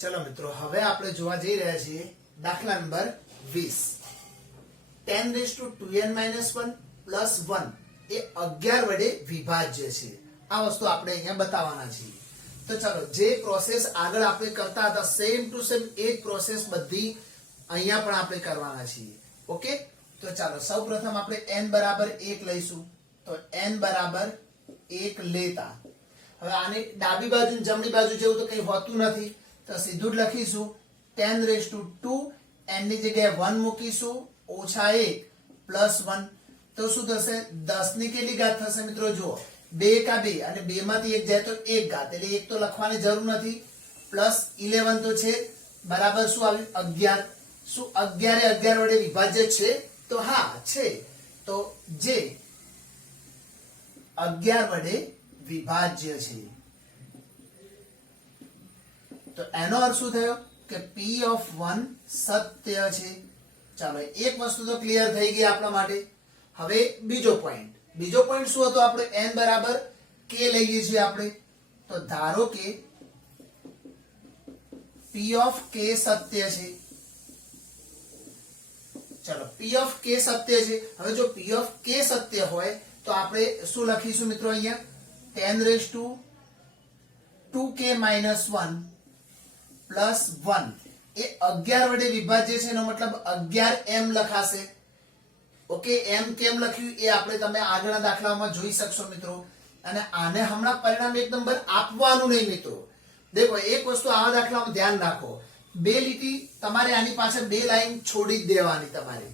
चलो मित्रों, હવે આપણે જોવા જઈ રહ્યા છીએ દાખલા નંબર 20. 10⁻²n−1 પ્લસ 1 એ 11 વડે વિભાજ્ય છે. આ વસ્તુ આપણે અહીંયા બતાવવાના છીએ. તો ચાલો, જે પ્રોસેસ આગળ આપણે કરતા હતા સેમ ટુ સેમ એ જ પ્રોસેસ બધી અહીંયા પણ આપણે કરવાના છીએ. ઓકે, તો ચાલો સૌપ્રથમ આપણે n બરાબર 1 લઈશું. તો n બરાબર 1 લેતા હવે આની ડાબી બાજુ જમણી બાજુ જેવું તો કંઈ હોતું નથી, તો સીધું જ લખીશું 10⁻². n ની જગ્યાએ 1 મૂકીશું, -1 પ્લસ 1. તો શું થશે? 10 ની કેટલી ઘાત થશે મિત્રો? જુઓ, 2 કા 2 અને 2 માંથી 1 જાય તો 1 ઘાત, એટલે 1 તો લખવાની જરૂર નથી. પ્લસ 11 તો છે, બરાબર શું આવ્યું? 11. શું 11 એ 11 વડે વિભાજ્ય છે? તો હા છે. તો જે 11 વડે વિભાજ્ય છે. તો એનો અર્થ શું થયો કે P(1) સત્ય છે. ચાલો, એક વસ્તુ તો ક્લિયર થઈ ગઈ આપણા માટે. હવે બીજો પોઈન્ટ શું હતો? આપણે n બરાબર k લઈએ છીએ આપણે. તો ધારો કે P(k) સત્ય છે. ચાલો, P(k) સત્ય છે. હવે જો P(k) સત્ય હોય તો આપણે શું લખીશું મિત્રો? અહીંયા 10⁻²k-1 પ્લસ 1 એ 11 વડે વિભાજ્ય છે. એનો મતલબ 11m લખાશે. ઓકે, m કેમ લખ્યું એ આપણે તમે આગળના દાખલામાં જોઈ શકશો મિત્રો. અને આને હમણાં પરિણામ એક નંબર આપવાનું નહીં મિત્રો. દેખો, એક વસ્તુ આવા દાખલામાં ધ્યાન રાખો, 2 લીટી તમારે આની પાછળ 2 લાઈન છોડી જ દેવાની તમારે,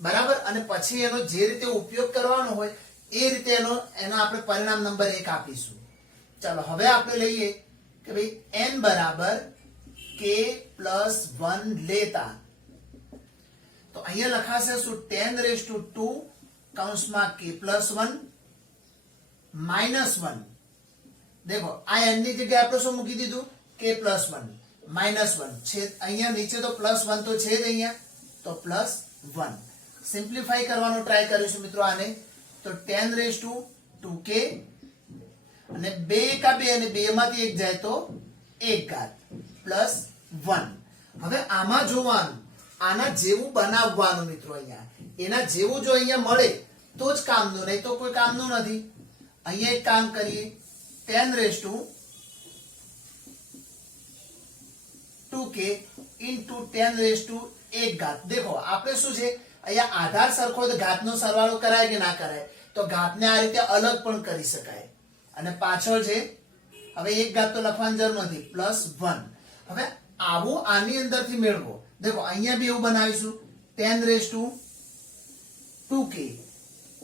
બરાબર? અને પછી એનો જે રીતે ઉપયોગ કરવાનો હોય એ રીતે એનો આપણે પરિણામ નંબર 1 આપીશું. ચાલો, હવે આપણે લઈએ કે ભાઈ n બરાબર k+1 લેતા તો અહીંયા લખાશે શું? 10⁻² કૌંસમાં k+1 -1. દેખો, આ n ની જગ્યાએ આપણે શું મૂકી દીધું? k+1 -1 છે. અહીંયા નીચે તો +1 તો છે જ અહીંયા, તો +1. સિમ્પ્લિફાઈ કરવાનો ટ્રાય કરીશું મિત્રો આને. તો 10⁻²k અને 2 કા 2 અને 2 માંથી 1 જાય તો 1 ઘાત પ્લસ 1. હવે આમાં જોવાનું, આના જેવું બનાવવાનું મિત્રો. અહીંયા એના જેવું જો અહીંયા મળે તો જ કામનું, નહીં તો કોઈ કામનું નથી. અહીંયા એક કામ કરીએ, 10⁻²k ઇન્ટુ 10⁻1. દેખો, આપણે શું છે અહીંયા આધાર સરખો તો ઘાતનો સરવાળો કરાય કે ના કરાય? તો ઘાતને આ રીતે અલગ પણ કરી શકાય. અને પાછળ છે હવે 1 ઘાત તો લખવાની જરૂર નથી, +1. હવે આવું આની અંદરથી મેળવો. દેખો, અહીંયા બી એવું બનાવીશું, 10⁻²k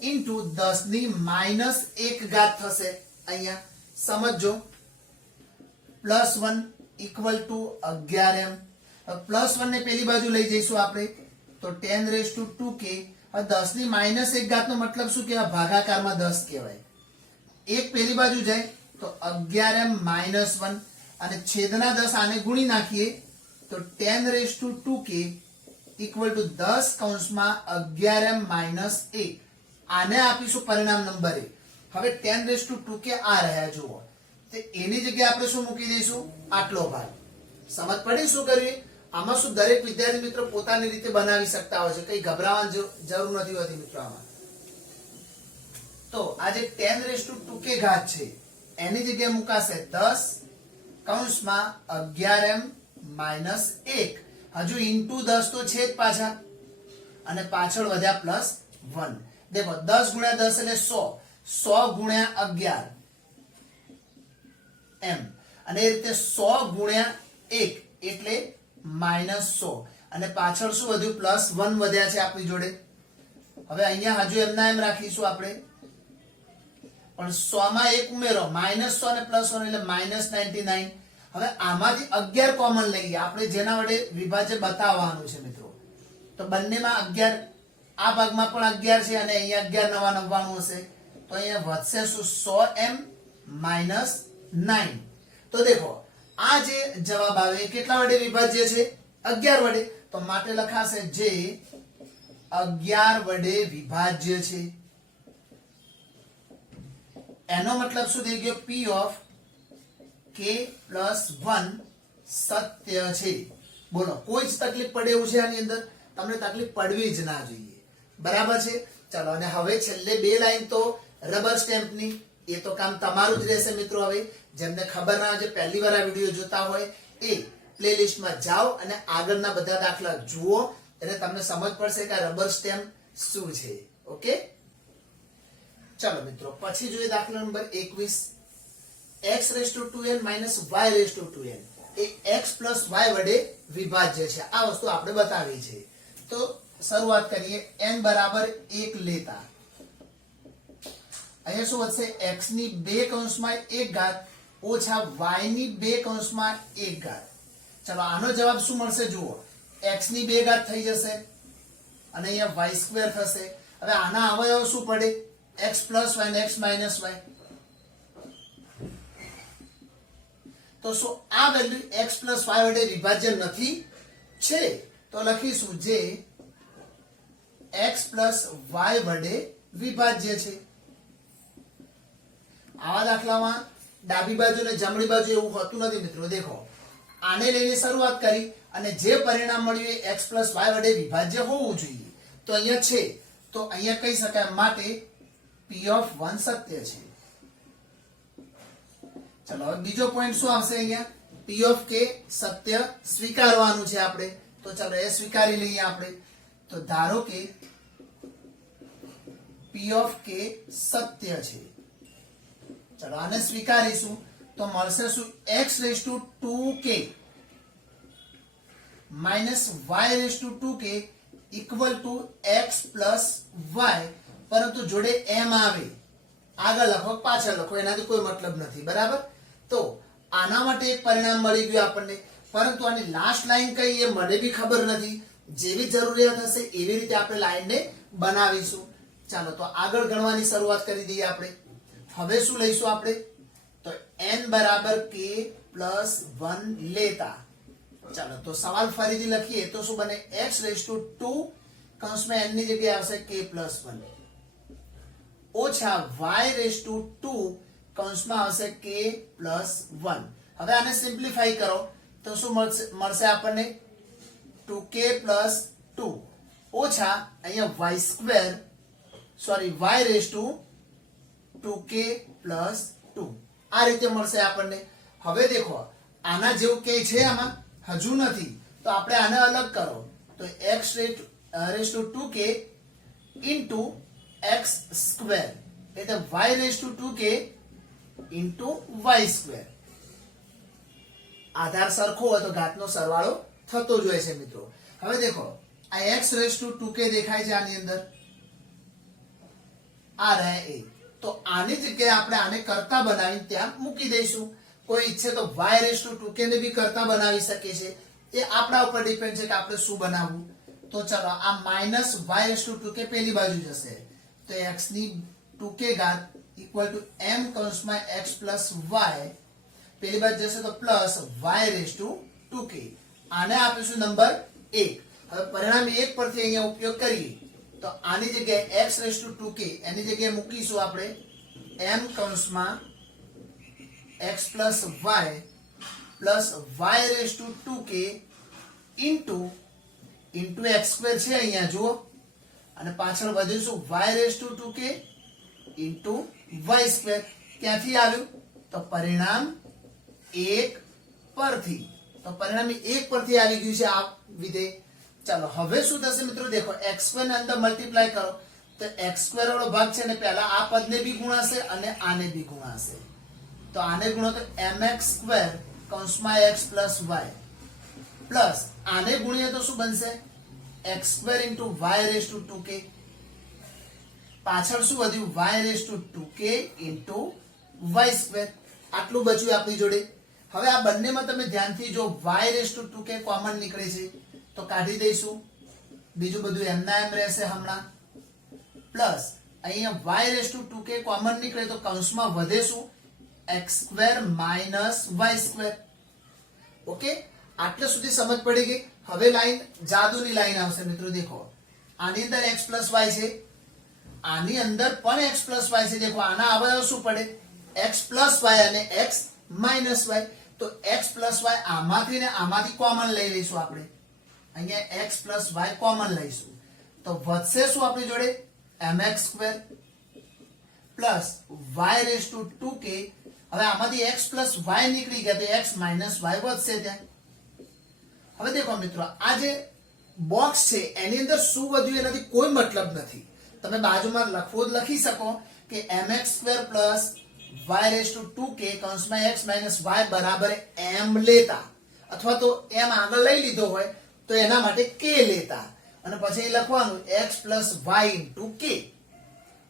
ઇન્ટુ 10⁻1 થશે. અહીંયા સમજો, +1 = 11m. +1 ને પેલી બાજુ લઈ જઈશું આપણે, તો 10⁻²k. હવે 10⁻1 નો મતલબ શું કહેવાય? ભાગાકારમાં 10 કહેવાય. 1 પેલી બાજુ જાય તો 11m-1 અને છેદના 10 આને ગુણી નાખીએ તો 10⁻²k = 10 કૌંસમાં 11m-1. આને આપીશું પરિણામ નંબર 1. હવે 10⁻²k આ રહ્યા જુઓ, તો એની જગ્યાએ આપણે શું મૂકી દઈશું? આટલો ભાગ. સમજ પડી શું કરીએ? આમાં શું દરેક વિદ્યાર્થી મિત્રો પોતાની રીતે બનાવી શકતા હોય છે, કઈ ગભરાવાની જરૂર નથી હોતી મિત્રો આમાં. તો આ જે 10⁻²k ઘાત છે એની જગ્યાએ મુકાશે 10 કૌંસમાં 11m-1. હજુ ઇન્ટુ 10 તો છે જ પાછા, અને પાછળ વધ્યા +1. દેખો, 10 × 10 એટલે 100 ગુણ્યા 11 એમ, અને એ રીતે 100 ગુણ્યા 1 એટલે -100. અને પાછળ શું વધ્યું? +1 વધ્યા છે આપણી જોડે. હવે અહીંયા હજુ એમના એમ રાખીશું આપણે, પણ 100 માં 1 ઉમેરો, -100 અને +1 એટલે -99. હવે આમાંથી 11 કોમન લઈએ આપણે, જેના વડે વિભાજ્ય બતાવવાનું છે મિત્રો. તો બંનેમાં 11, આ ભાગમાં પણ 11 છે અને અહીંયા 11 નવા 99 હશે. તો અહીંયા વધશે શું? 100m-9. તો દેખો, આ જે જવાબ આવે એ કેટલા વડે વિભાજ્ય છે? 11 વડે. તો માટે લખાશે જે 11 વડે વિભાજ્ય છે. એનો મતલબ શું થઈ ગયો? P(k+1) સત્ય છે. બોલો, કોઈ જ તકલીફ પડે એવું છે આની અંદર? તમને તકલીફ પડવી જ ના જોઈએ. બરાબર છે. ચલો, અને હવે છેલ્લે બે લાઈન તો રબર સ્ટેમ્પની, એ તો કામ તમારું જ રહેશે મિત્રો. હવે જેમને ખબર ના હોય, પહેલી વાર આ વિડીયો જોતા હોય, એ પ્લેલિસ્ટમાં જાઓ અને આગળના બધા દાખલા જુઓ, એટલે તમને સમજ પડશે કે આ રબર સ્ટેમ્પ શું છે. ઓકે, ચલો મિત્રો, પછી જોઈએ દાખલા નંબર 21. x⁻2n - y⁻2n એ x + y વડે વિભાજ્ય છે. આ વસ્તુ આપણે બતાવી છે. તો શરૂઆત કરીએ. n બરાબર 1 લેતા અહીંયા શું વધશે? x ની 2 કૌંસમાં 1 ઘાત ઓછા y ની 2 કૌંસમાં 1 ઘાત. ચલો, આનો જવાબ શું મળશે? જુઓ, x ની 2 ઘાત થઈ જશે અને અહીંયા y² થશે. હવે આના અવયવ શું પડે? x + y અને x - y. તો શું આ વેલ્યુ x + y વડે વિભાજ્ય નથી? છે. તો લખીશું જે x + y વડે વિભાજ્ય છે. આવા દાખલામાં ડાબી બાજુ અને જમણી બાજુ એવું હોતું નથી મિત્રો. દેખો, આને લઈને શરૂઆત કરી અને જે પરિણામ મળ્યું એ x + y વડે વિભાજ્ય હોવું જોઈએ. તો અહીંયા છે, તો અહીંયા કહી શકાય માટે p(1) સત્ય છે. ચલો, હવે બીજો પોઈન્ટ શું આવશે? અહીંયા p(k) સત્ય સ્વીકારવાનું છે આપણે. તો ચલો, એ સ્વીકારી લઈએ આપણે. તો ધારો કે p(k) સત્ય છે. ચલો, આને સ્વીકારીશું તો મળશે શું? x⁻2k - y⁻2k = x + y. પરંતુ જોડે m આવે, આગળ લખો પાછળ લખો, એનાથી કોઈ મતલબ નથી. બરાબર? તો આના માટે એક પરિણામ મળી ગયું આપણને, પરંતુ આની લાસ્ટ લાઈન કઈ એ મને બી ખબર નથી. જેવી જરૂરિયાત હશે એવી રીતે આપણે લાઈનને બનાવીશું. ચાલો, તો આગળ ગણવાની શરૂઆત કરી દઈએ આપણે. હવે શું લઈશું આપણે? તો n બરાબર k + 1 લેતા. ચાલો, તો સવાલ ફરીથી લખીએ તો શું બને? x⁻2 કૌંસમાં n ની જગ્યાએ આવશે k + 1 ઓછા y⁻2 કૌંસમાં આવશે k + 1. હવે આને સિમ્પ્લિફાઈ કરો તો શું મળશે આપણને? 2k + 2 ઓછા અહીંયા y², y⁻2k + 2. આ રીતે મળશે આપણને. હવે દેખો, આના જેવું કે છે આમાં હજુ નથી, તો આપણે આને અલગ કરો. તો x⁻2k * x² એટલે y⁻2k * y². આધાર સરખો હોય તો ઘાતનો સરવાળો થતો જ હોય છે મિત્રો. હવે દેખો, આ x⁻2k દેખાય છે આની અંદર, આ રહ્યા એ. તો આની જગ્યાએ આપણે આને કરતા બનાવીને ત્યાં મૂકી દઈશું. કોઈ ઈચ્છે તો y⁻2k ને બી કરતા બનાવી શકે છે. એ આપણા ઉપર ડિપેન્ડ છે કે આપણે શું બનાવવું. તો ચલો, આ -y⁻2k પેલી બાજુ જશે. તો x ની 2k ઘાત = m કૌંસમાં x + y પેલી બાજુ જશે તો +y⁻2k. આને આપીશું નંબર 1. હવે પરિણામ 1 પરથી અહીંયા ઉપયોગ કરીએ તો આની જગ્યાએ x⁻2k એની જગ્યાએ મૂકીશું આપણે m કૌંસમાં x + y y⁻2k x² છે અહીંયા જુઓ, અને પાછળ વધીશું y⁻2k y². ક્યાંથી આવ્યું? તો પરિણામ 1 પરથી. તો પરિણામ 1 પરથી આવી ગયું છે આ વિધેય. ચાલો, હવે શું થશે મિત્રો? દેખો, x² ને અંદર મલ્ટીપ્લાય કરો તો x² વાળો ભાગ છે ને પહેલા આ પદને બી ગુણાશે અને આને બી ગુણાશે. તો આને ગુણો તો mx² કૌંસમાં x + y પ્લસ આને ગુણીએ તો શું બનશે? x² * y⁻2k. પાછળ શું વધ્યું? y⁻2k * y². આટલું બચ્યું આપણી જોડે. હવે આ બંનેમાં તમે ધ્યાનથી જો y⁻2k કોમન નીકળે છે તો કાઢી દઈશું. બીજું બધું એમના એમ રહેશે હમણાં. પ્લસ અહીંયા y⁻2k કોમન નીકળે તો કૌંસમાં વધે શું? x² - y². ઓકે, આટલે સુધી સમજ પડી ગઈ. હવે લાઈન જાદુની લાઈન આવશે મિત્રો. દેખો, આની અંદર x + y છે, આની અંદર પણ x + y છે. દેખો, આના અવયવ શું પડે? x + y અને x - y. તો તો x પ્લસ વાય આમાંથી ને આમાંથી કોમન લઈ લઈશું આપણે. અહીંયા x પ્લસ વાય કોમન લઈશું તો વધશે શું આપણી જોડે mx square plus y raise to 2k. હવે આમાંથી x પ્લસ વાય નીકળી ગયા તો x માઇનસ વાય વધશે ત્યાં. હવે દેખો મિત્રો, આ જે બોક્સ છે એની અંદર શું વધ્યું એનાથી કોઈ મતલબ નથી. તમે બાજુમાં લખવું લખી શકો કે mx square plus y raise to 2k કૌંસમાં x માઇનસ y બરાબર m લેતા, અથવા તો m આગળ લઈ લીધો હોય તો એના માટે k લેતા, અને પછી લખવાનું x plus y into k.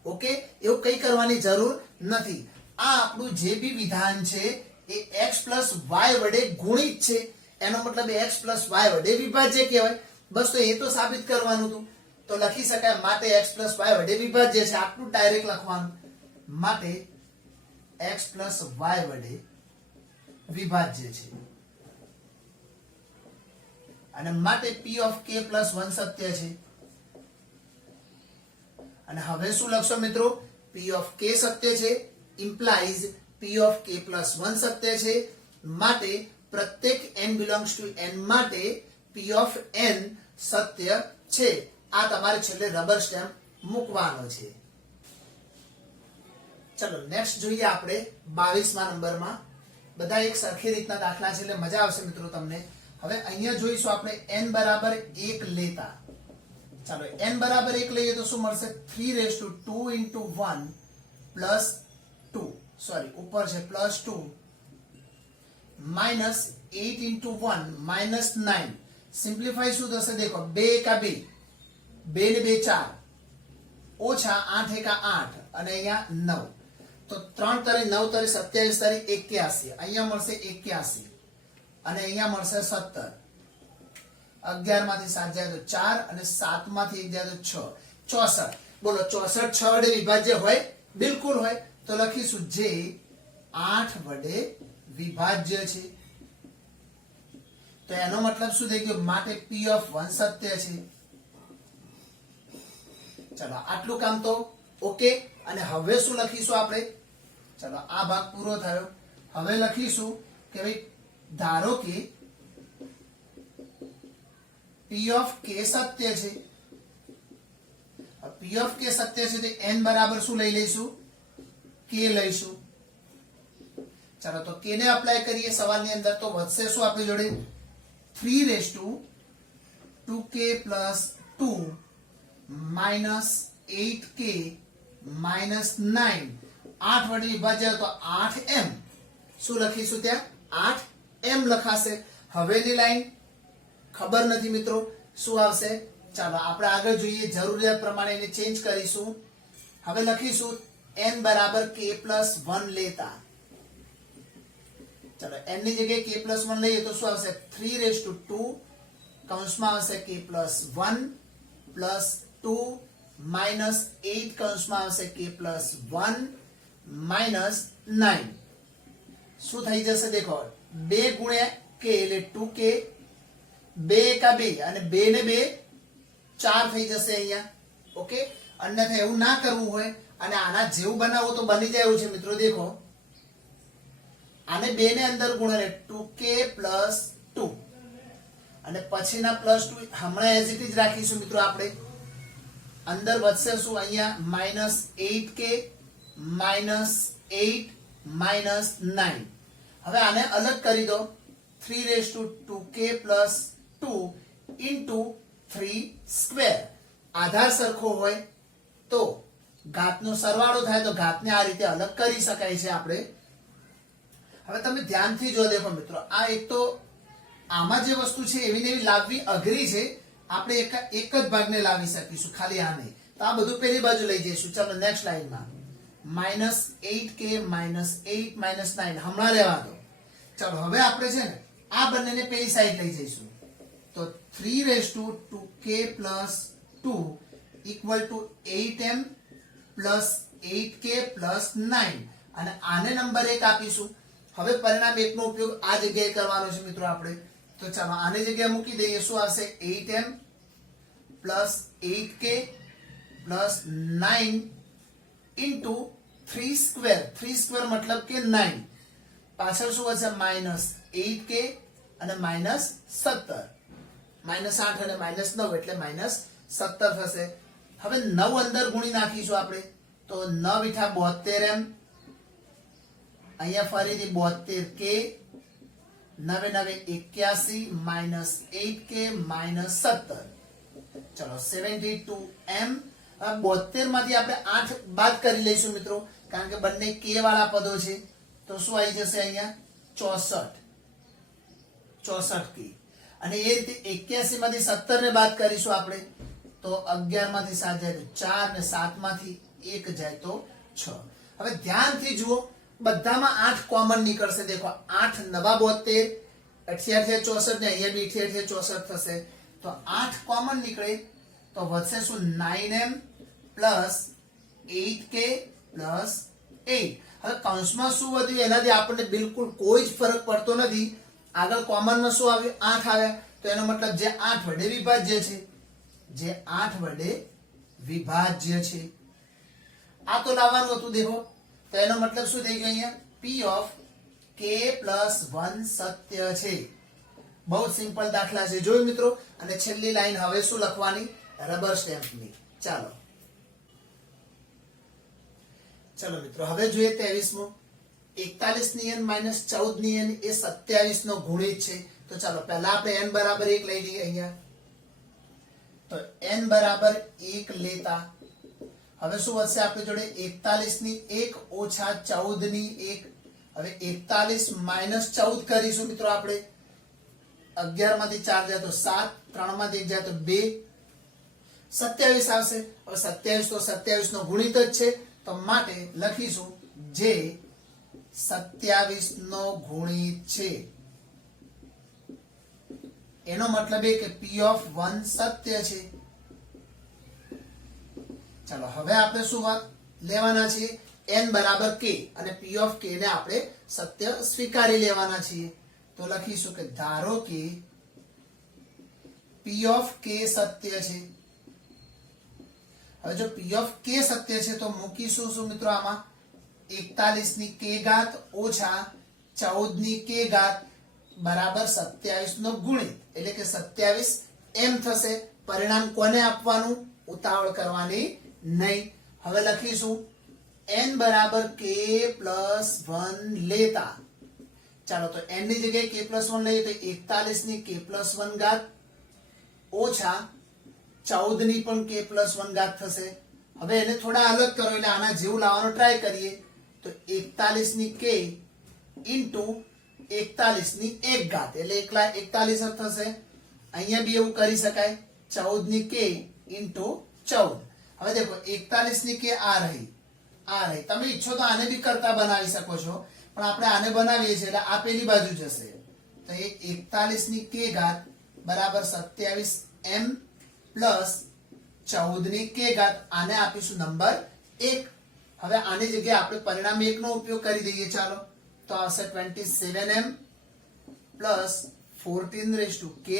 Okay, એવું કઈ કરવાની જરૂર નથી. આ આપણું જે બી વિધાન છે એ x પ્લસ y વડે ગુણિત છે, એનો મતલબ x પ્લસ y વડે વિભાજ્ય કહેવાય. બસ તો એ તો સાબિત કરવાનું હતું. તો લખી શકાય માટે x પ્લસ y વડે વિભાજ્ય છે, આટલું ડાયરેક્ટ લખવાનું. માટે x પ્લસ y વડે વિભાજ્ય છે, અને માટે p ઓફ k પ્લસ 1 સત્ય છે. અને હવે શું લખશો મિત્રો? p ઓફ k સત્ય છે implies p of k plus 1 સત્ય છે. માટે પ્રત્યેક n બિલોંગ્સ ટુ n માટે p ઓફ n સત્ય છે. આ તમારે છેલ્લે રબર સ્ટેમ્પ મૂકવાનો છે. ચલો નેક્સ્ટ જોઈએ આપણે 22મા નંબરમાં. બધા એક સરખી રીતના દાખલા છે એટલે મજા આવશે મિત્રો તમને. હવે અહીંયા જોઈશું આપણે n બરાબર 1 લેતા. ચાલો n બરાબર 1 લઈએ તો શું મળશે? 3 raise to 2 into 1 plus 2, sorry ઉપર છે plus 2 minus 8 into 1 minus 9. Simplify શું થશે? દેખો 2 એકા 2, 2 ને 2 4, ઓછા 8 એકા 8, અને અહીંયા 9. તો 3 તારી 9 તારી 27 તારી 81. અહીંયા મળશે 81 અને અહીંયા મળશે 17. 11 માંથી 7 જાય તો 4 અને 7 માંથી 1 જાય તો 6, 64. બોલો 64 6 વડે વિભાજ્ય હોય? બિલકુલ હોય. તો લખીશું જે 8 વડે વિભાજ્ય છે. તો એનો મતલબ શું થઈ ગયો? માટે p ઓફ 1 સત્ય છે. ચલો આટલું કામ તો ઓકે. અને હવે શું લખીશું આપણે? ચલો આ ભાગ પૂરો થયો. હવે લખીશું કે ભાઈ ધારો કે p ઓફ k સત્ય છે. p ઓફ k સત્ય છે તો n બરાબર શું લઈ લઈશું? k લઈશું. ચાલો તો k ને અપ્લાય કરીએ સવાલની અંદર. તો વધશે શું આપણી જોડે? 3 raise to 2k plus 2 minus 8k minus 9. 8 વડે વિભાજ્ય તો 8m. શું લખીશું ત્યાં? 8m લખાશે. હવેની લાઈન ખબર નથી મિત્રો શું આવશે. ચાલો આપણે આગળ જોઈએ. જરૂરિયાત પ્રમાણે એને ચેન્જ કરીશું. હવે લખીશું n બરાબર k પ્લસ 1 લેતા. ચલો n ની જગ્યાએ k પ્લસ 1 લઈએ તો શું આવશે? 3 રેઝ ટુ 2 કૌંસમાં આવશે k પ્લસ 1 પ્લસ 2 માઇનસ 8 કૌંસમાં આવશે k પ્લસ 1 માઇનસ 9. શું થઈ જશે? દેખો 2 ગુણ્યા k એટલે 2k, 2 એકા 2 અને 2 ને 2 4 થઈ જશે અહીંયા. ઓકે, અન્યથા એવું ના કરવું હોય અને આના જેવું બનાવવું તો બની જાય એવું છે મિત્રો. દેખો આને 2 ને અંદર ગુણો એટલે 2k પ્લસ 2 અને પછીના પ્લસ 2 હમણાં એઝ ઇટ ઇઝ રાખીશું મિત્રો. આપણે અંદર વધશે શું? અહીંયા માઇનસ 8k માઇનસ 8 માઇનસ 9. હવે આને અલગ કરી દો. 3 raise to 2k plus 2 into 3 square. આધાર સરખો હોય તો ઘાતનો સરવાળો થાય તો ઘાતને આ રીતે અલગ કરી શકાય છે આપણે. હવે તમે ધ્યાનથી જો. દેખો મિત્રો, આ એક તો આમાં જે વસ્તુ છે એવી ને એવી લાવવી અઘરી છે. આપણે એક જ ભાગને લાવી શકીશું, ખાલી આને. તો આ બધું પેલી બાજુ લઈ જઈશું. ચાલો નેક્સ્ટ લાઈનમાં માઇનસ 8k માઇનસ 8 માઇનસ 9 હમણાં રહેવા દો. ચાલો હવે આપણે છે ને આ બંનેને પેલી સાઈડ લઈ જઈશું. તો 3 raise to 2k plus 2 equal to 8m plus 8k plus 9 અને આને નંબર 1 આપીશું. હવે પરિણામ 1 નો ઉપયોગ આ જગ્યાએ કરવાનો છે મિત્રો આપણે. તો ચાલો આની જગ્યાએ મૂકી દઈએ. શું આવશે? 8m plus 8k plus 9 into 3 square. 3 square મતલબ કે 9. પાછળ શું હશે? માઇનસ 8k અને -17, -8 અને -9 એટલે -17 થશે. હવે 9 અંદર ગુણી નાખીશું આપણે, તો 9 * 72 એમ, અહીંયા ફરીથી 72k, 9 × 9 81 -8k -17, ચલો 72 એમ. 72 માંથી આપણે 8 બાદ કરી લઈશું મિત્રો, કારણ કે બંને k વાળા પદો છે. તો શું આવી જશે અહીંયા 64k. અને એ રીતે 81 માંથી 17 ને બાદ કરીશું આપણે, તો 11 માંથી 7 જાય તો 4 ને 7 માંથી 1 જાય તો 6. હવે ધ્યાનથી જુઓ, બધામાં 8 કોમન નીકળશે. દેખો 8 નવા 72, 88 64 ને અહીંયા બી 88 64 થશે. તો 8 કોમન નીકળે તો વધશે શું 9m પ્લસ 8k પ્લસ 8. હવે કૌંસમાં શું વધ્યું એનાથી આપણને બિલકુલ કોઈ જ ફરક પડતો નથી. આગળ કોમનમાં શું આવ્યું 8 આવ્યા, તો એનો મતલબ જે 8 વડે વિભાજ્ય છે, જે 8 વડે વિભાજ્ય છે. આ તો લાવવાનું હતું. દેખો તો એનો મતલબ શું થઈ ગયો અહીંયા p ઓફ k પ્લસ 1 સત્ય છે. બહુ સિમ્પલ દાખલા છે, જોયું મિત્રો. અને છેલ્લી લાઈન હવે શું લખવાની, રબર સ્ટેમ્પની. ચાલો મિત્રો હવે જોઈએ 23મો. 41 ની n માઇનસ 14 ની n એ 27 નો ગુણિત છે. તો ચાલો પહેલા આપણે n બરાબર 1 લઈ લઈએ અહીંયા. તો n બરાબર 1 લેતા હવે શું વધશે આપણી જોડે 41 ની 1 ઓછા 14 ની 1. હવે 41 માઇનસ 14 કરીશું મિત્રો આપણે. 11 માંથી 4 જાય તો 7, 3 માંથી 1 જાય તો 2, 27 આવશે. હવે 27 તો 27 નો ગુણિત જ છે, તો માટે લખીશું જે 27 નો ગુણિત છે. એનો મતલબ એ કે p ઓફ 1 સત્ય છે. ચાલો હવે આપણે શું લેવાના છીએ, n બરાબર k અને p ઓફ k ને આપણે સત્ય સ્વીકારી લેવાના છીએ. તો લખીશું કે ધારો કે p ઓફ k સત્ય છે. હવે જો p ઓફ k સત્ય છે તો મૂકીશું શું મિત્રો આમાં 41 ની k ઘાત ઓછા 14 ની k ઘાત બરાબર 27 નો ગુણિત, એટલે કે 27 એમ થશે. પરિણામ કોને આપવાનું, ઉતાવળ કરવાની નહીં. હવે લખીશું n બરાબર k પ્લસ 1 લેતા. ચાલો તો n ની જગ્યાએ k પ્લસ 1 લઈએ તો 41 ની k પ્લસ 1 ઘાત ઓછા 14 ની પણ k પ્લસ 1 ઘાત થશે. હવે એને થોડા અલગ કરો એટલે આના જેવું લાવવાનો ટ્રાય કરીએ. તો 41 ની k ઇન્ટુ 41 ની 1 ઘાત એટલે એકલા 41 જ થશે. અહીંયા બી એવું કરી શકાય, 14 ની k ઇન્ટુ 14. હવે દેખો 41 ની k આ રહી. તમે ઈચ્છો તો આને બી કરતા બનાવી શકો છો, પણ આપણે આને બનાવીએ છીએ એટલે આ પેલી બાજુ જશે. તો એ 41 ની k ઘાત બરાબર 27m પ્લસ 14 ની k ઘાત. આને આપીશું નંબર 1. હવે આની જગ્યાએ આપણે પરિણામ 1 નો ઉપયોગ કરી દઈએ. ચાલો તો આવશે 27m plus 14k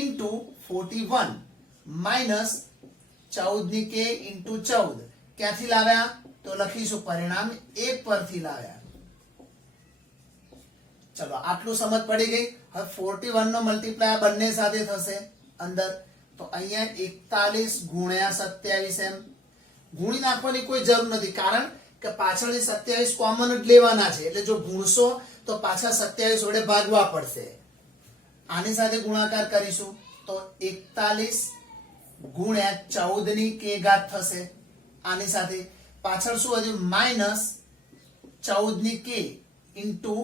into 41 minus 14 ની k ઇન્ટુ 14. ક્યાંથી લાવ્યા, તો લખીશું પરિણામ 1 પરથી લાવ્યા. ચલો આટલું સમજ પડી ગઈ. હવે 41 નો મલ્ટીપ્લાય બંને સાથે થશે અંદર. તો અહીંયા 41 ગુણ્યા 27m. ગુણી નાખવાની કોઈ જરૂર નથી, કારણ કે પાછળની 27 કોમન જ લેવાના છે. એટલે જો ગુણશો તો પાછા 27 વડે ભાગવા પડશે. આની સાથે ગુણાકાર કરીશું તો 41 ગુણ્યા 14 ની k ઘાત થશે. આની સાથે પાછળ શું હજુ માઇનસ 14 ની k ઇન્ટુ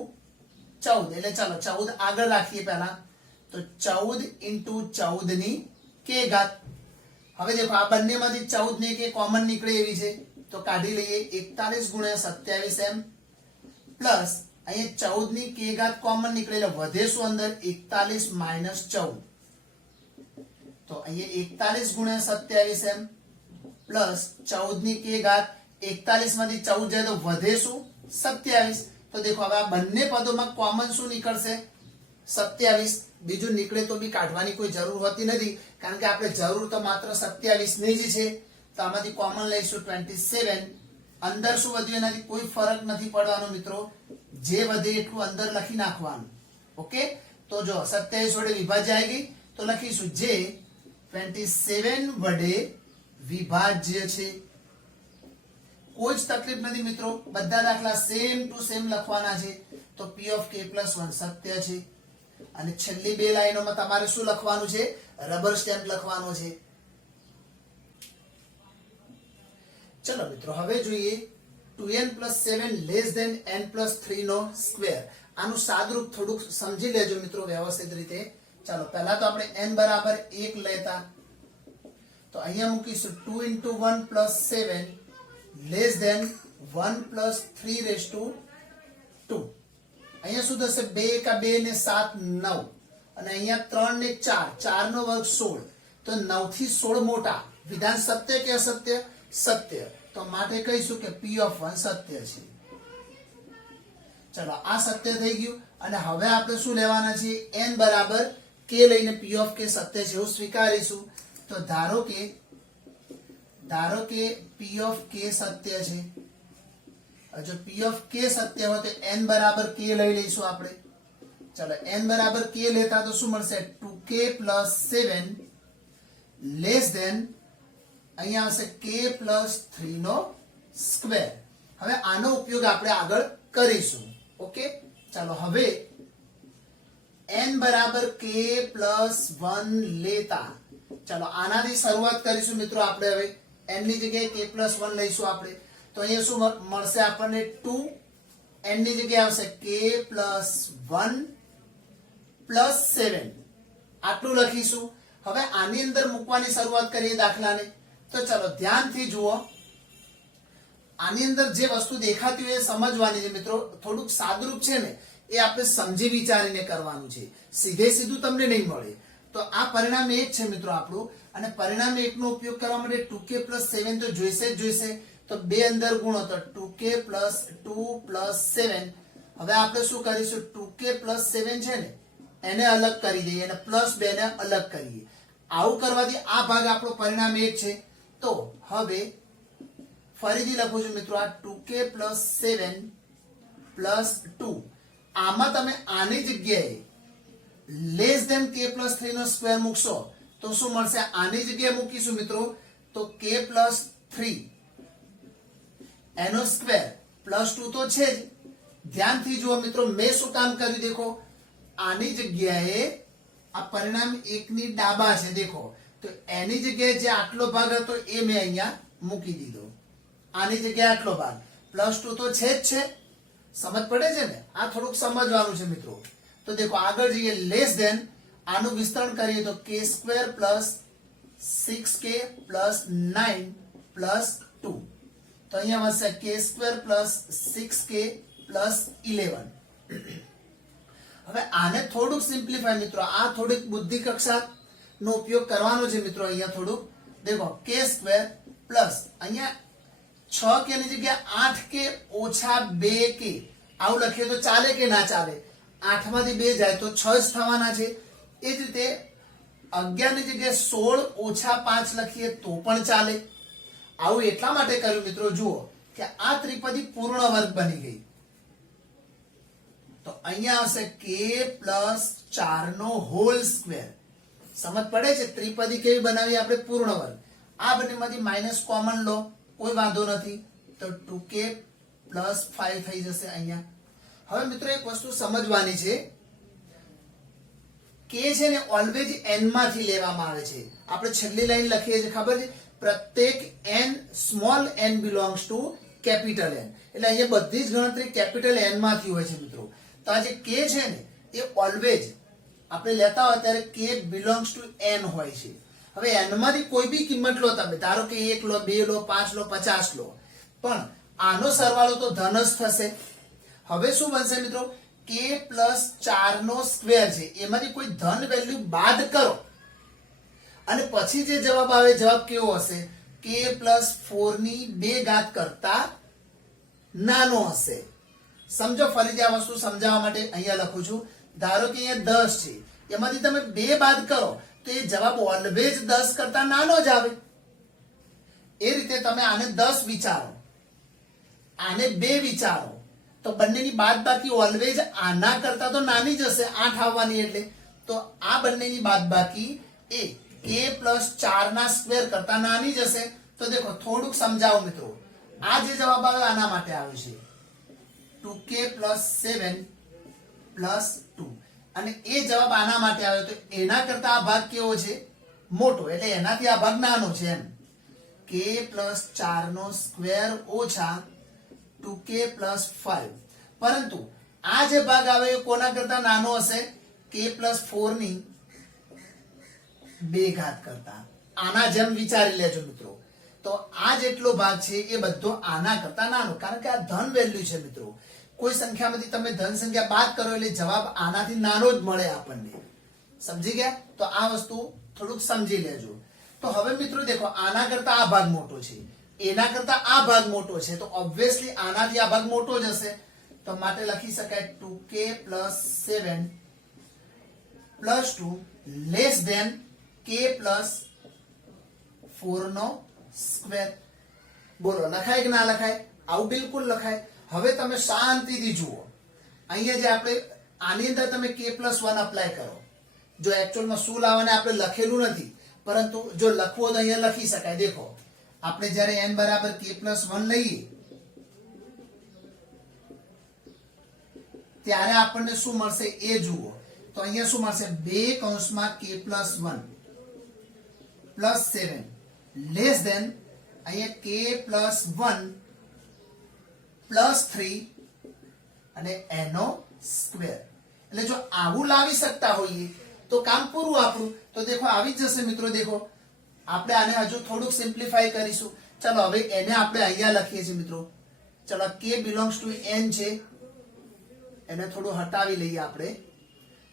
14. એટલે ચાલો 14 આગળ રાખીએ પહેલા. તો 14 ઇન્ટુ 14 ની k ઘાત. હવે દેખો આ બંનેમાંથી 14 ની k કોમન નીકળે એવી છે, તો કાઢી લઈએ. 41 ગુણ્યા 27m પ્લસ અહીંયા 14 ની k ઘાત કોમન નીકળે એટલે વધે શું અંદર 41 માઇનસ 14. તો અહીંયા 41 ગુણ્યા 27m પ્લસ 14 ની k ઘાત. 41 માંથી 14 જાય તો વધે શું 27. તો દેખો હવે આ બંને પદોમાં કોમન શું નીકળશે 27. બીજું નીકળે તો બી કાઢવાની કોઈ જરૂર હોતી નથી, કારણ કે આપણે જરૂર તો માત્ર 27 ની જ છે. તો આમાંથી કોમન લઈશું 27 અંદર શું વધ્યું એનાથી કોઈ ફરક નથી પડવાનો મિત્રો, જે વધે એટલું અંદર લખી નાખવાનું. ઓકે, તો જો 27 વડે વિભાજ્ય આવી ગઈ તો લખીશું જે 27 વડે વિભાજ્ય છે. કોઈ જ તકલીફ નથી મિત્રો, બધા દાખલા સેમ ટુ સેમ લખવાના છે. તો p of k plus 1 સત્ય છે. અને છેલ્લી બે લાઈનોમાં તમારે શું લખવાનું છે? રબર સ્ટેમ્પ લખવાનો છે. ચલો મિત્રો હવે જોઈએ 2n plus 7 less than n plus 3 નો સ્ક્વેર. આનું સાદરૂપ થોડુંક સમજી લેજો મિત્રો વ્યવસ્થિત રીતે. ચાલો પહેલા તો આપણે n બરાબર 1 લેતા, તો અહીંયા મૂકીશું 2 into 1 plus 7 less than 1 plus 3 raised to 2. અહીંયા શું થશે? 2 એકા 2 ને 7 9, અને અહીંયા 3 ને 4 4 નો વર્ગ 16. તો 9 થી 16 મોટા. વિધાન સત્ય કે અસત્ય? સત્ય. તો માટે કહીશું કે p of 1 સત્ય છે. ચલો આ સત્ય થઈ ગયું. અને હવે આપણે શું લેવાના છે? n બરાબર k લઈને p of k સત્ય છે એવું સ્વીકારીશું. તો ધારો કે p of k સત્ય છે. જો p of k સત્ય હોય તો n બરાબર k લઈ લઈશું આપણે. ચલો n બરાબર k લેતા તો શું મળશે? 2k plus 7 less than અહીંયા આવશે k plus 3 નો સ્ક્વેર. હવે આનો ઉપયોગ આપણે આગળ કરીશું. ઓકે, ચાલો હવે n બરાબર k plus 1 લેતા ચાલો આનાથી શરૂઆત કરીશું મિત્રો. આપણે હવે n ની જગ્યાએ k plus 1 લઈશું આપણે. તો અહીંયા શું મળશે આપણને? 2. n ની જગ્યાએ આવશે k plus 1 plus 7. આટલું લખીશું. હવે આની અંદર મૂકવાની શરૂઆત કરીએ દાખલાને. તો ચલો ધ્યાનથી જુઓ. આની અંદર જે વસ્તુ દેખાતી હોય એ સમજવાની છે મિત્રો. થોડુંક સાદરૂપ છે ને એ આપણે સમજી વિચારીને કરવાનું છે. સીધે સીધું તમને નહીં મળે. તો આ પરિણામ 1 છે મિત્રો આપણું. અને પરિણામ 1 નો ઉપયોગ કરવા માટે 2k plus 7 તો જોઈશે જ જોઈશે. તો 2 અંદર ગુણો તો 2k plus 2 plus 7. હવે આપણે શું કરીશું? 2k plus 7 છે ને એને અલગ કરી દઈએ અને plus 2 ને અલગ કરીએ. આવું કરવાથી આ ભાગ આપણો પરિણામ 1 છે. તો હવે ફરીથી લખું છું મિત્રો. આ 2k plus 7 plus 2. આમાં તમે આની જગ્યાએ લેસ ધેન k plus 3 નો સ્ક્વેર મૂકશો તો શું મળશે? આની જગ્યાએ મૂકીશું મિત્રો તો k plus 3 એનો સ્ક્વેર plus 2 તો છે જ. ધ્યાનથી જુઓ મિત્રો, મેં શું કામ કર્યું દેખો. આની જગ્યાએ આ પરિણામ 1 ની ડાબા છે દેખો. તો એની જગ્યાએ જે આટલો ભાગ હતો એ મેં અહીંયા મૂકી દીધો. આની જગ્યાએ આટલો ભાગ plus 2 તો છે જ છે. સમજ પડે છે ને? આ થોડુંક સમજવાનું છે મિત્રો. તો દેખો આગળ જઈએ. લેસ ધેન આનું વિસ્તરણ કરીએ તો k square plus 6k plus 9 plus 2. તો અહીંયા વધશે k square plus 6k plus 11. હવે આને થોડુંક સિમ્પ્લિફાય મિત્રો. આ થોડીક બુદ્ધિ કક્ષા નો ઉપયોગ કરવાનો છે મિત્રો. અહીંયા થોડુંક દેખો k સ્ક્વેર પ્લસ અહીંયા 6k ની જગ્યાએ 8k ઓછા 2k આવું લખીએ તો ચાલે કે ના ચાલે? 8 માંથી 2 જાય તો 6 જ થવાના છે. એ જ રીતે 11 ની જગ્યાએ 16 ઓછા 5 લખીએ તો પણ ચાલે. આવું એટલા માટે કર્યું મિત્રો. જુઓ કે આ ત્રિપદી પૂર્ણ વર્ગ બની ગઈ. તો અહીંયા આવશે k plus 4 નો હોલ સ્ક્વેર. સમજ પડે છે? ત્રિપદી કેવી બનાવી આપણે? પૂર્ણ વર્ગ. આ બંનેમાંથી માઇનસ કોમન લો, કોઈ વાંધો નથી. તો 2k plus 5 થઈ જશે અહીંયા. હવે મિત્રો એક વસ્તુ સમજવાની છે. k છે ને ઓલવેજ n માંથી લેવામાં આવે છે. આપણે છેલ્લી લાઈન લખીએ છીએ ખબર છે? પ્રત્યેક n small n belongs to capital n. એટલે અહીંયા બધી જ ગણતરી કેપિટલ n માંથી હોય છે મિત્રો. તો આ જે k છે ને એ ઓલવેજ આપણે લેતા હોય ત્યારે k બિલોંગ્સ ટુ n હોય છે. હવે n માંથી કોઈ બી કિંમત લો તમે. ધારો કે 1 લો, 2 લો, 5 લો, 50 લો, પણ આનો સરવાળો તો ધન જ થશે. હવે શું બનશે મિત્રો? k plus 4 નો સ્ક્વેર છે એમાંથી કોઈ ધન વેલ્યુ બાદ કરો અને પછી જે જવાબ આવે જવાબ કેવો હશે? k plus 4 ની 2 ઘાત કરતા નાનો હશે. સમજો ફરીથી આ વસ્તુ સમજાવવા માટે અહીંયા લખું છું. ધારો કે અહીંયા 10 છે, એમાંથી તમે 2 બાદ કરો તો એ જવાબ ઓલવેજ 10 કરતા નાનો જ આવે. એ રીતે તમે આને 10 વિચારો. આને 2 વિચારો તો બંનેની બાદબાકી ઓલવેજ આના કરતા તો નાની જ હશે, 8 આવવાની એટલે. તો આ બંનેની બાદબાકી એ k + 4 ના સ્ક્વેર કરતા નાની જ હશે. તો દેખો થોડુંક સમજાવો મિત્રો. આ જે જવાબ આવે આના માટે આવે છે 2k + 7 + 2 અને એ જવાબ આના માટે આવે તો એના કરતા આ ભાગ કેવો છે? મોટો, એટલે એનાથી આ ભાગ નાનો છે એમ. k + 4 નો સ્ક્વેર ઓછા 2k + 5. પરંતુ આ જે ભાગ આવે એ કોના કરતા નાનો હશે? k + 4 ની 2 ઘાત કરતા. આના જેમ વિચારી લેજો મિત્રો. તો આ જેટલો ભાગ છે એ બધો આના કરતા નાનો, કારણ કે આ ધન વેલ્યુ છે મિત્રો. કોઈ સંખ્યામાંથી તમે ધન સંખ્યા બાદ કરો એટલે જવાબ આનાથી નાનો જ મળે આપણને. સમજી ગયા? તો આ વસ્તુ થોડુંક સમજી લેજો. તો હવે મિત્રો દેખો, આના કરતા આ ભાગ મોટો છે, એના કરતા આ ભાગ મોટો છે, તો ઓબ્વિયસલી આનાથી આ ભાગ મોટો જ હશે. તો માટે લખી શકાય 2k + 7 + 2 લેસ ધેન k + 4 નો સ્ક્વેર. બોલો લખાય કે ના લખાય? આવું બિલકુલ લખાય. હવે તમે શાંતિથી જુઓ. અહીંયા જે આપણે આની અંદર તમે k + 1 અપ્લાય કરો. જો એકચ્યુઅલમાં શું લાવવાને આપણે લખેલું નથી, પરંતુ જો લખવું તો અહીંયા લખી શકાય. દેખો, આપણે જ્યારે n = k + 1 લઈએ ત્યારે આપણને શું મળશે એ જુઓ. તો અહીંયા શું મળશે? 2 કૌંસમાં k + 1 + 7 લેસ ધેન અહીંયા k + 1 + 3 અને એનો સ્ક્વેર. એટલે જો આવું લાવી શકતા હોઈએ તો કામ પૂરું આપણું. તો દેખો આવી જ જશે મિત્રો. દેખો આપણે આને હજુ થોડુંક સિમ્પ્લિફાઈ કરીશું. ચલો હવે એને આપણે અહીંયા લખીએ છીએ મિત્રો. ચલો k belongs to n છે, એને થોડું હટાવી લઈએ આપણે.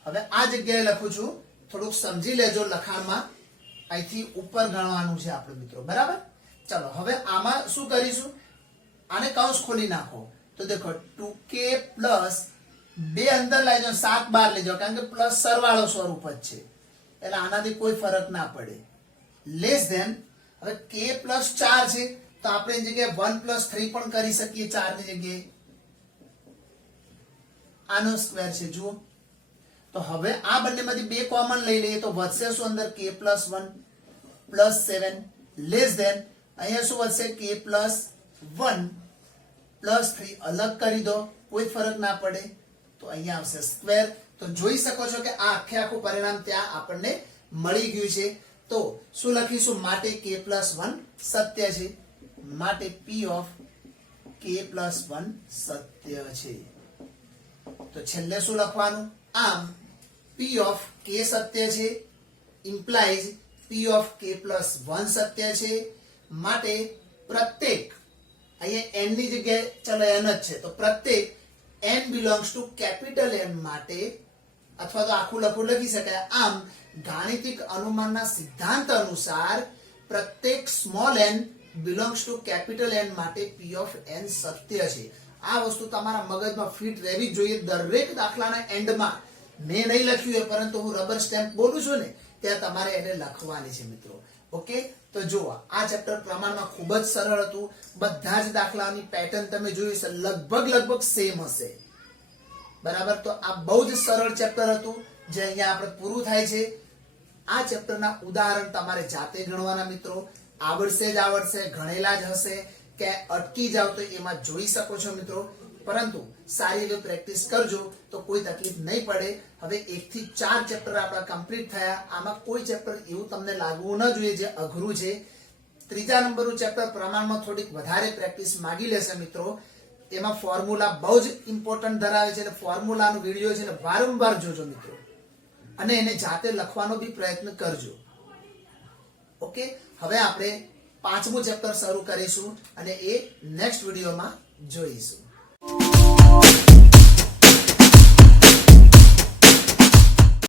હવે આ જગ્યાએ લખું છું, થોડુંક સમજી લેજો લખાણમાં. અહીંથી ઉપર ગણવાનું છે આપણે મિત્રો, બરાબર? ચલો હવે આમાં શું કરીશું? આને કૌંસ ખોલી નાખો. તો દેખો 2k + 2 અંદર લઈ જાઓ, 7 બહાર લઈ જાઓ, કારણ કે પ્લસ સરવાળો સ્વરૂપ જ છે એટલે આનાથી કોઈ ફરક ના પડે. લેસ ધેન હવે k + 4 છે તો આપણે એની જગ્યાએ 1 + 3 પણ કરી શકીએ. 4 ની જગ્યાએ આનો સ્ક્વેર છે જુઓ. તો હવે આ બંનેમાંથી 2 કોમન લઈ લઈએ તો વધશે શું અંદર? k + 1 + 7 લેસ ધેન અહીંયા શું વધશે? k + 1 + 3 અલગ કરી દો, કોઈ ફરક ના પડે. તો અહીંયા આવશે સ્ક્વેર. તો જોઈ શકો છો કે આ આખું પરિણામ ત્યાં આપણને મળી ગયું છે. તો શું લખીશું? માટે k + 1 સત્ય છે, માટે p of k + 1 સત્ય છે. તો છેલ્લે શું લખવાનું? આમ p of k સત્ય છે implies p of k + 1 સત્ય છે. માટે પ્રત્યેક અહીંયા n ની જગ્યાએ ચલો n જ છે, તો પ્રત્યેક n belongs to capital N માટે, અથવા તો આખું લખી શકાય. આમ ગાણિતિક અનુમાનના સિદ્ધાંત અનુસાર પ્રત્યેક small n belongs to capital N માટે p of n સત્ય છે. આ વસ્તુ તમારા મગજમાં ફિટ રહેવી જોઈએ. દરેક દાખલાના એન્ડમાં મેં નહીં લખ્યું હોય, પરંતુ હું રબર સ્ટેમ્પ બોલું છું ને ત્યાં તમારે એને લખવાની છે મિત્રો. ઓકે, તો જુઓ આ ચેપ્ટર પ્રમાણમાં ખૂબ જ સરળ હતું. બધા જ દાખલાની પેટર્ન તમે જોઈ છે, લગભગ સેમ હશે, બરાબર? તો આ બહુ જ સરળ ચેપ્ટર હતું જે અહીંયા આપણે પૂરું થાય છે. આ ચેપ્ટરના ઉદાહરણ તમારે જાતે ગણવાના મિત્રો. આવડશે જ આવડશે, ગણેલા જ હશે. કે અટકી જાવ તો એમાં જોઈ શકો છો મિત્રો. પરંતુ સારી રીતે પ્રેક્ટિસ કરજો તો કોઈ તકલીફ નહીં પડે. હવે 1 થી 4 ચેપ્ટર આપણા કમ્પ્લીટ થયા. આમાં કોઈ ચેપ્ટર એવું તમને લાગવું ન જોઈએ જે અઘરું છે. 3જા નંબરનું ચેપ્ટર પ્રમાણમાં થોડીક વધારે પ્રેક્ટિસ માંગી લેશે મિત્રો. એમાં ફોર્મ્યુલા બહુ જ ઇમ્પોર્ટન્ટ ધરાવે છે, એટલે ફોર્મ્યુલાનો વિડીયો છે ને વારંવાર જોજો મિત્રો, અને એને જાતે લખવાનો બી પ્રયત્ન કરજો. ઓકે, હવે આપણે 5મું ચેપ્ટર શરૂ કરીશું અને એ નેક્સ્ટ વિડીયોમાં જોઈશું.